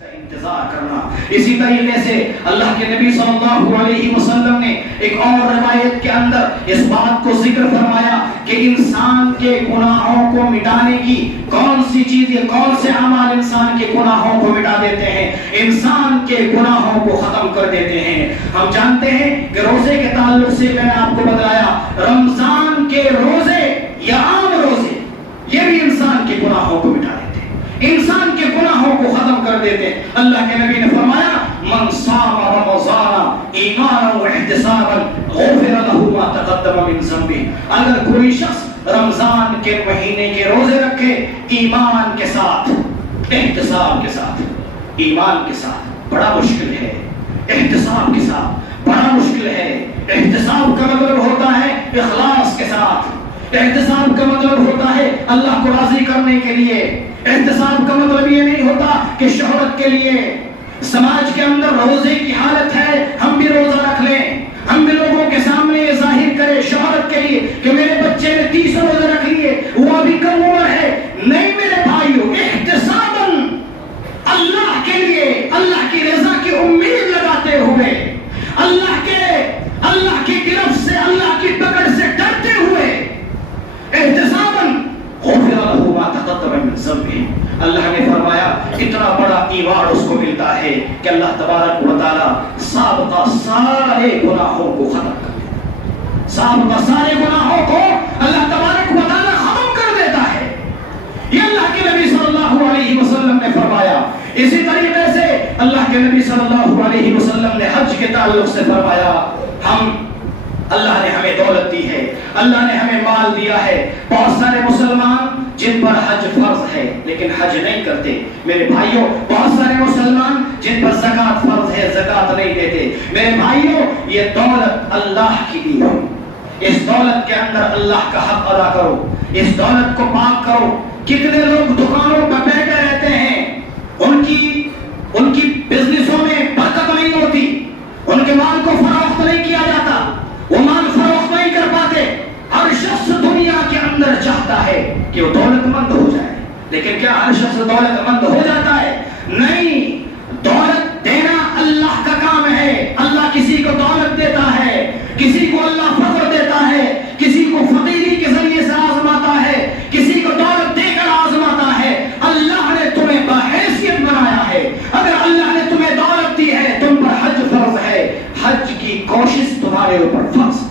کا انتظار کرنا. اسی طریقے سے اللہ کے نبی صلی اللہ علیہ وسلم نے ایک اور روایت کے اندر اس بات کو ذکر فرمایا کہ انسان کے گناہوں کو مٹانے کی کون سی چیزیں، کون سے اعمال انسان کے گناہوں کو مٹا دیتے ہیں، انسان کے گناہوں کو ختم کر دیتے ہیں. ہم جانتے ہیں کہ روزے کے تعلق سے میں نے آپ کو بتایا، رمضان کے روزے یا عام روزے یہ بھی انسان کے گناہوں کو مٹا دیتے ہیں، انسان کے گناہوں کو ختم کر دیتے ہیں. اللہ کے نبی نے فرمایا من صام رمضان ایمانا واحتسابا غفر له ما تقدم من ذنبه. اگر کوئی شخص رمضان کے مہینے کے روزے رکھے ایمان کے ساتھ، احتساب کے ساتھ، ایمان کے ساتھ بڑا مشکل ہے، احتساب کے ساتھ بڑا مشکل ہے. احتساب کا مطلب ہوتا ہے اخلاص کے ساتھ، احتساب کا مطلب ہوتا ہے اللہ کو راضی کرنے کے لیے. احتساب کا مطلب یہ نہیں ہوتا کہ شہرت کے لیے. سماج کے اندر روزے کی حالت ہے، ہم بھی روزہ رکھ لیں، ہم بھی لوگوں کے سامنے یہ ظاہر کریں شہرت کے لیے کہ میرے بچے نے 30 روزے رکھ لیے، وہ ابھی کم عمر ہے. نہیں میرے بھائیو، احتساباً اللہ کے لیے، اللہ کی رضا کی امید لگاتے ہوئے، اللہ کی گرفت سے، اللہ کی پکڑ سے ڈرتے ہوئے، احتساباً غفر له ما تقدم من ذنبه. اللہ نے فرمایا اتنا بڑا ایوارڈ اس کو ملتا ہے کہ اللہ تبارک و تعالی سابقہ سارے گناہوں کو ختم کر دیتا ہے. سابقہ سارے گناہوں کو اللہ تبارک و تعالی ختم کر دیتا ہے. یہ اللہ کے نبی صلی اللہ علیہ وسلم نے فرمایا. اسی طریقے سے اللہ کے نبی صلی اللہ علیہ وسلم نے حج کے تعلق سے فرمایا اللہ نے ہمیں دولت دی ہے، اللہ نے ہمیں مال دیا ہے. بہت سارے مسلمان جن پر حج فرض ہے لیکن حج نہیں کرتے. میرے بھائیوں، بہت سارے مسلمان جن پر زکوٰۃ فرض ہے زکوٰۃ نہیں دیتے. میرے بھائیوں، یہ دولت اللہ کی دی ہے. اس دولت کے اندر اللہ کا حق ادا کرو، اس دولت کو پاک کرو. کتنے لوگ دکانوں پر بیٹھے رہتے ہیں، ان کی بزنسوں میں برکت نہیں ہوتی، ان کے مال کو فروخت نہیں کیا جاتا، وہ مال فروخت نہیں کر پاتے. ہر شخص دنیا کے اندر چاہتا ہے کہ وہ دولت مند ہو جائے، لیکن کیا ہر شخص دولت مند ہو جاتا ہے؟ نہیں. دولت دینا اللہ کا کام ہے. اللہ کسی کو دولت دیتا ہے، کسی کو اللہ فقر دیتا ہے، کسی کو فقیری کے ذریعے سے آزماتا ہے، کسی کو دولت دے کر آزماتا ہے. اللہ نے تمہیں باحیثیت بنایا ہے. اگر اللہ نے تمہیں دولت دی ہے، تم پر حج فرض ہے، حج کی کوشش تمہارے اوپر فرض.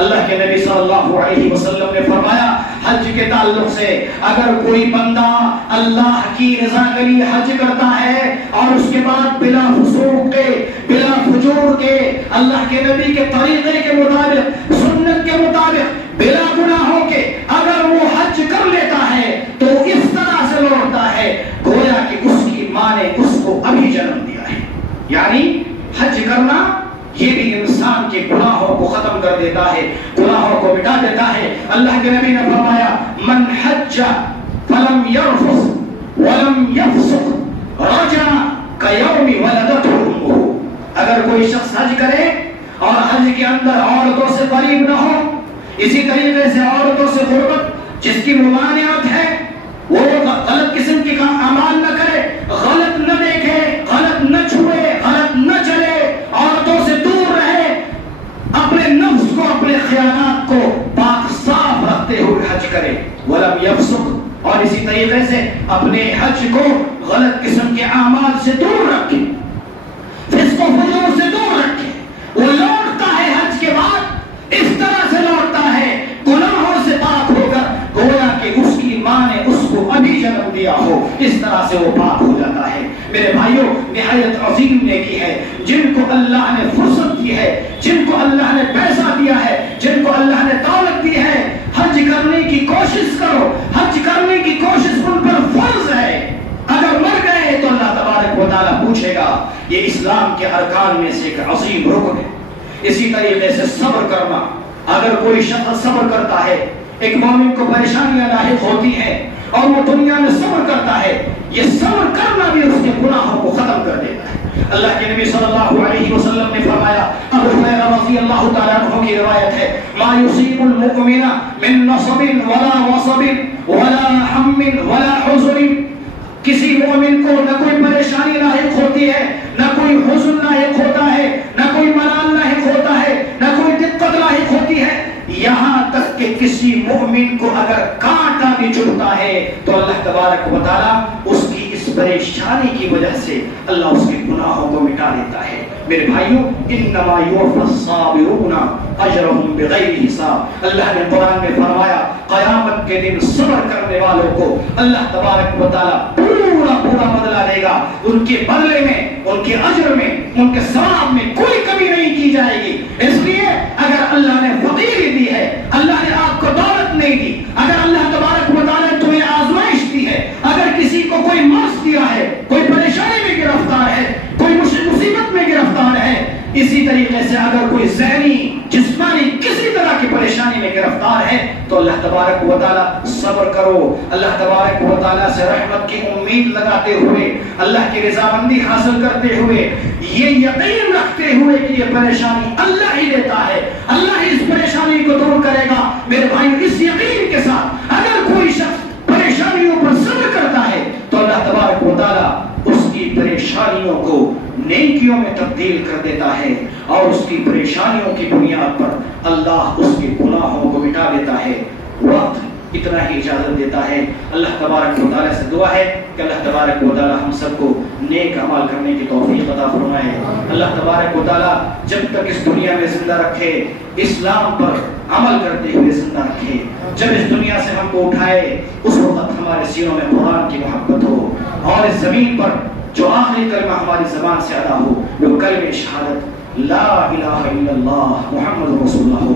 اللہ کے نبی صلی اللہ علیہ وسلم نے فرمایا حج کے تعلق سے اگر کوئی بندہ اللہ کی رضا کے لیے حج کرتا ہے اور اس کے بعد بلا فسوق کے، بلا فجور کے، اللہ کے نبی کے طریقے کے مطابق، سنت کے مطابق، بلا گناہوں کے اگر وہ حج کر لیتا ہے تو اس طرح سے لوٹتا ہے گویا کہ اس کی ماں نے اس کو ابھی جنم دیا ہے. یعنی حج کرنا یہ بھی انسان کے گناہوں کو ختم کر دیتا ہے، گناہوں کو مٹا دیتا ہے. اللہ کے نبی نے فرمایا من حج فلم يرفث ولم يفسق رجع كيوم ولدته امه. اگر کوئی شخص حج کرے اور حج کے اندر عورتوں سے قریب نہ ہو، اسی طریقے سے عورتوں سے غربت جس کی ممانعت ہے، وہ غلط قسم کے اعمال نہ کرے، غلط نہ دیکھے، غلط نہ چھوئے، غلط نہ چلے، عورتوں سے دور رہے، اپنے نفس کو، اپنے خیالات کو پاک صاف رکھتے ہوئے حج کرے. ولم یفسق، اور اسی طریقے سے اپنے حج کو غلط قسم کے اعمال سے دور رکھے، فسق و فجور سے دور رکھے. وہ لوٹتا ہے حج کے بعد اس طرح سے لوٹتا ہے گناہوں سے پاک ہو کر گویا کہ اس کی ماں نے اس کو ابھی جنم دیا ہو. اس طرح سے وہ پاک ہو جاتا ہے. میرے بھائیوں، نہایت عظیم نیکی ہے. جن کو اللہ نے فرصت دی ہے، جن کو اللہ نے پیسہ دیا ہے، جن کو اللہ نے دولت دی ہے، حج کرنے کی کوشش کرو. حج کرنے کی کوشش ان پر فرض ہے. اگر مر گئے تو اللہ تبارک و تعالیٰ پوچھے گا. یہ اسلام کے ارکان میں سے ایک عظیم رکن ہے. اسی طریقے سے صبر کرنا. اگر کوئی شخص صبر کرتا ہے، ایک مومن کو پریشانیاں لاحق ہوتی ہیں اور وہ دنیا میں صبر کرتا ہے، یہ صبر کرنا بھی اس کے گناہوں کو ختم کر دیتا ہے. اللہ کے نبی صلی اللہ علیہ وسلم نے فرمایا، ابو ہریرہ رضی اللہ تعالیٰ عنہ کی روایت ہے، ما یصیب المؤمن من نصب ولا وصب ولا ہم ولا حزن. کسی مومن کو نہ کوئی پریشانی پریشانی کی وجہ سے اللہ اس کے گناہوں کو مٹا دیتا ہے۔ میرے بھائیوں، انما یوفی الصابرون اجرهم بغیر حساب، اللہ نے قرآن میں فرمایا قیامت کے دن صبر کرنے والوں کو اللہ تبارک و تعالیٰ پورا بدلہ دے گا، ان کے بدلے میں، ان کے اجر میں، ان کے ثواب میں کوئی کمی نہیں کی جائے گی۔ اس لیے اگر اللہ نے فقیری دی ہے، اللہ نے آپ کو دولت نہیں دی، اگر اللہ تبارک و تعالیٰ نے تمہیں آزمائش دی ہے، اگر کسی کو کوئی مرض دیا ہے، کوئی پریشانی میں گرفتار ہے، کوئی مصیبت میں گرفتار ہے، اسی طریقے سے اگر کوئی ذہنی جسمانی کسی طرح کی پریشانی میں گرفتار ہے تو اللہ تبارک و تعالیٰ صبر کرو، اللہ تبارک و تعالیٰ سے رحمت کی امید لگاتے ہوئے، اللہ کی رضامندی حاصل کرتے ہوئے، یہ یقین رکھتے ہوئے کہ یہ پریشانی اللہ ہی دیتا ہے، اللہ ہی اس پریشانی کو دور کرے گا۔ میرے بھائی، اس یقین کے ساتھ اگر کوئی شخص پریشانیوں پر صبر کرتا ہے تو اللہ تبارک و تعالیٰ اس کی پریشانیوں کو نیکیوں میں تبدیل کر دیتا ہے، اور اس کی پریشانیوں کی بنیاد پر اللہ اس کے گناہوں کو مٹا دیتا ہے۔ وقت اتنا ہی اجازت دیتا ہے۔ اللہ تبارک و تعالیٰ سے دعا ہے کہ اللہ تبارک و تعالیٰ ہم سب کو نیک اعمال کرنے کی توفیق عطا فرمائے۔ اللہ تبارک و تعالیٰ جب تک اس دنیا میں زندہ رکھے اسلام پر عمل کرتے ہوئے زندہ رکھے، جب اس دنیا سے ہم کو اٹھائے اس وقت ہمارے سینوں میں قرآن کی محبت ہو، اور اس زمین پر جو آخری کلمہ ہماری زبان سے ادا ہو وہ کلمہ شہادت لا الہ الا اللہ محمد رسول اللہ ہو۔